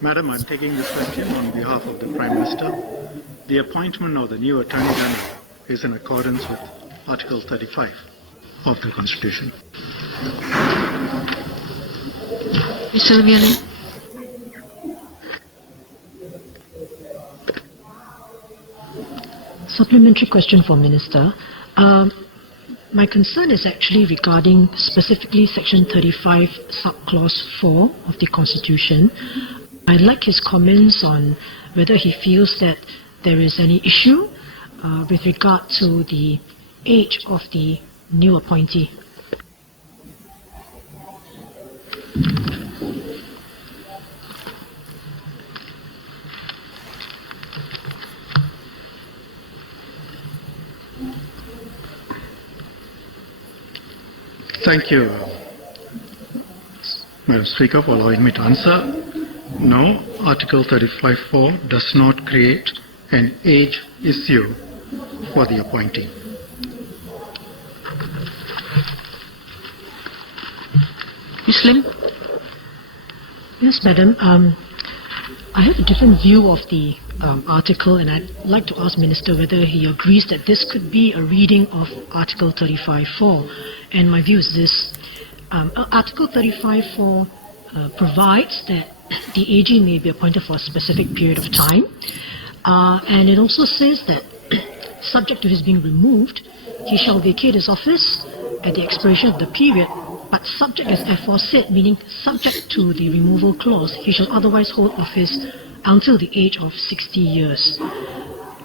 Madam, I'm taking this question on behalf of the Prime Minister. The appointment of the new Attorney General is in accordance with Article 35 of the Constitution. Ms. Sylvia Lim. Supplementary question for Minister. My concern is actually regarding specifically Section 35, Subclause 4 of the Constitution. I'd like his comments on whether he feels that there is any issue with regard to the age of the new appointee. Thank you, Madam Speaker, for allowing me to answer. No, Article 35(4) does not create an age issue for the appointee. Ms. Lim. Yes, Madam. I have a different view of the article, and I'd like to ask Minister whether he agrees that this could be a reading of Article 35(4). And my view is this. Article 35(4) provides that the AG may be appointed for a specific period of time. And it also says that, subject to his being removed, he shall vacate his office at the expiration of the period, but subject as aforesaid, meaning subject to the removal clause, he shall otherwise hold office until the age of 60 years.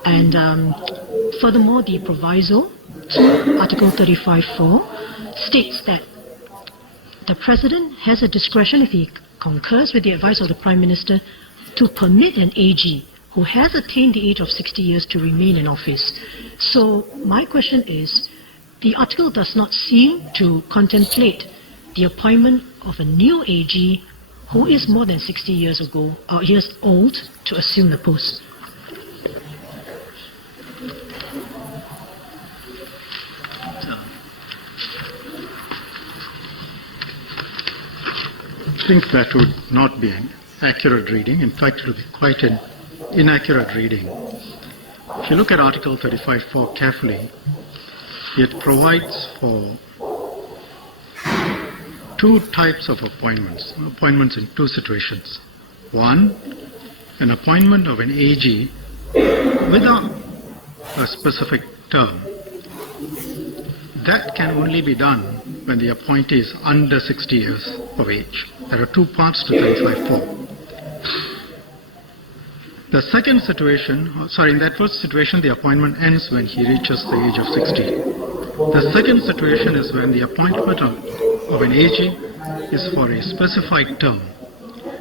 And furthermore, the proviso to Article 35(4) states that the President has a discretion, if he concurs with the advice of the Prime Minister, to permit an AG who has attained the age of 60 years to remain in office. So my question is, the article does not seem to contemplate the appointment of a new AG who is more than 60 years old to assume the post. I think that would not be an accurate reading. In fact, it would be quite an inaccurate reading. If you look at Article 35(4) carefully, it provides for two types of appointments in two situations. One, an appointment of an AG without a specific term. That can only be done when the appointee is under 60 years of age. There are two parts to 35(4). The second situation, in that first situation, the appointment ends when he reaches the age of 60. The second situation is when the appointment of an AG is for a specified term,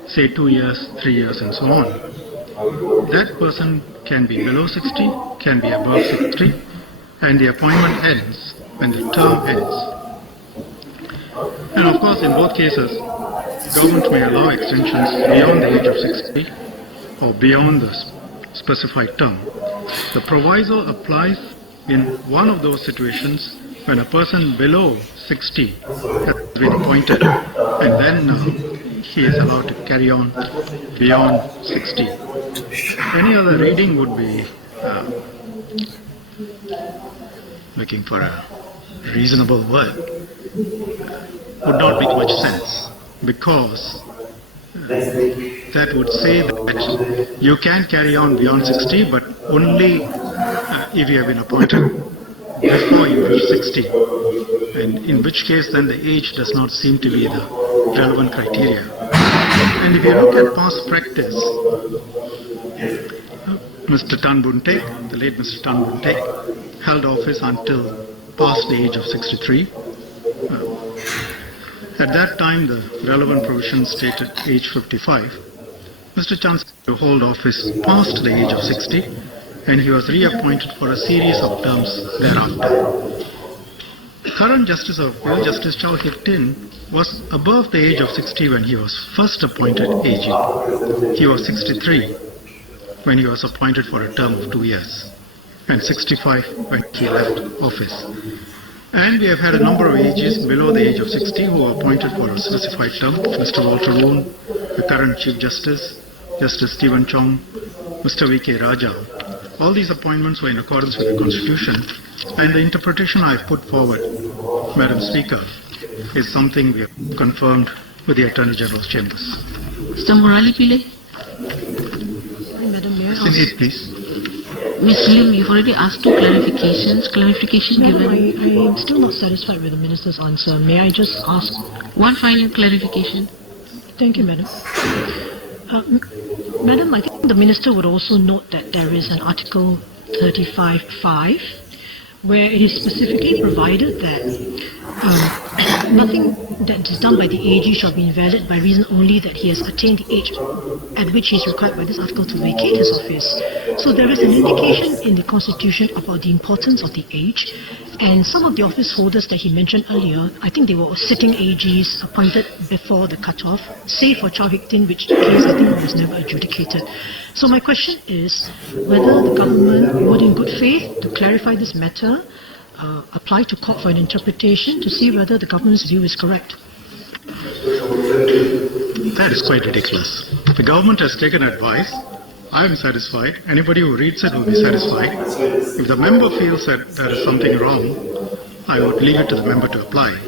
say 2 years, 3 years, and so on. That person can be below 60, can be above 60, and the appointment ends when the term ends. And of course, in both cases, government may allow extensions beyond the age of 60 or beyond the specified term. The proviso applies in one of those situations when a person below 60 has been appointed, and then he is allowed to carry on beyond 60. Any other reading would be looking for a reasonable word. Would not make much sense, because that would say that you can carry on beyond 60, but only if you have been appointed before you reach 60, and in which case then the age does not seem to be the relevant criteria. And if you look at past practice, Mr. Tan Boon Teck, the late Mr. Tan Boon Teck, held office until past the age of 63. At that time, the relevant provision stated age 55. Mr. Chan to hold office past the age of 60, and he was reappointed for a series of terms thereafter. Current Justice of Appeal, Justice Chow Hik Tin, was above the age of 60 when he was first appointed AG. He was 63 when he was appointed for a term of 2 years, and 65 when he left office. And we have had a number of AGs below the age of 60 who were appointed for a specified term. Mr. Walter Woon, the current Chief Justice, Justice Stephen Chong, Mr. V.K. Raja. All these appointments were in accordance with the Constitution, and the interpretation I put forward, Madam Speaker, is something we have confirmed with the Attorney General's chambers. Mr. Murali Pillai. Madam, may I ask? Indeed, please. Ms. Lim, you've already asked two clarifications. Clarification Madam, given. I am still not satisfied with the Minister's answer. May I just ask? One final clarification. Thank you, Madam. Madam, I think the Minister would also note that there is an Article 35(5) where it is specifically provided that nothing that is done by the AG shall be invalid by reason only that he has attained the age at which he is required by this article to vacate his office. So there is an indication in the Constitution about the importance of the age, and some of the office holders that he mentioned earlier, I think they were sitting AGs appointed before the cutoff, save for Chow Hik Tin, which case I think was never adjudicated. So my question is whether the government would, in good faith, to clarify this matter, apply to court for an interpretation to see whether the government's view is correct. That is quite ridiculous. The government has taken advice. I am satisfied. Anybody who reads it will be satisfied. If the member feels that there is something wrong, I would leave it to the member to apply.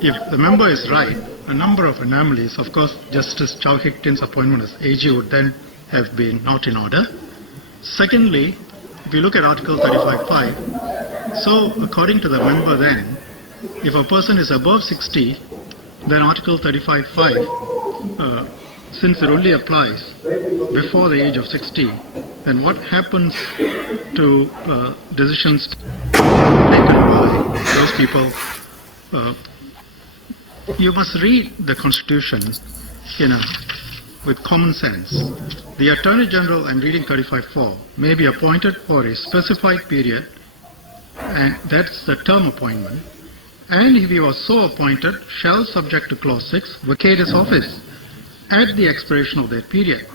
If the member is right, a number of anomalies, of course, Justice Chow Hik Tin's appointment as AG would then have been not in order. Secondly, if you look at Article 35(5), so according to the member then, if a person is above 60, then Article 35(5), since it only applies before the age of 60, then what happens to decisions taken by those people? You must read the Constitution, with common sense. The Attorney General, I'm reading 35(4), may be appointed for a specified period, and that's the term appointment, and if he was so appointed, shall, subject to Clause 6, vacate his office at the expiration of that period.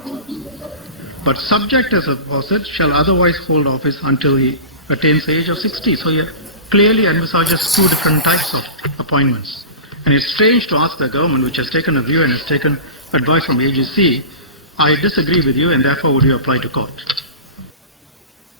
But subject as opposite, shall otherwise hold office until he attains the age of 60. So he clearly envisages two different types of appointments. And it's strange to ask the government, which has taken a view and has taken advice from AGC, I disagree with you and therefore would you apply to court?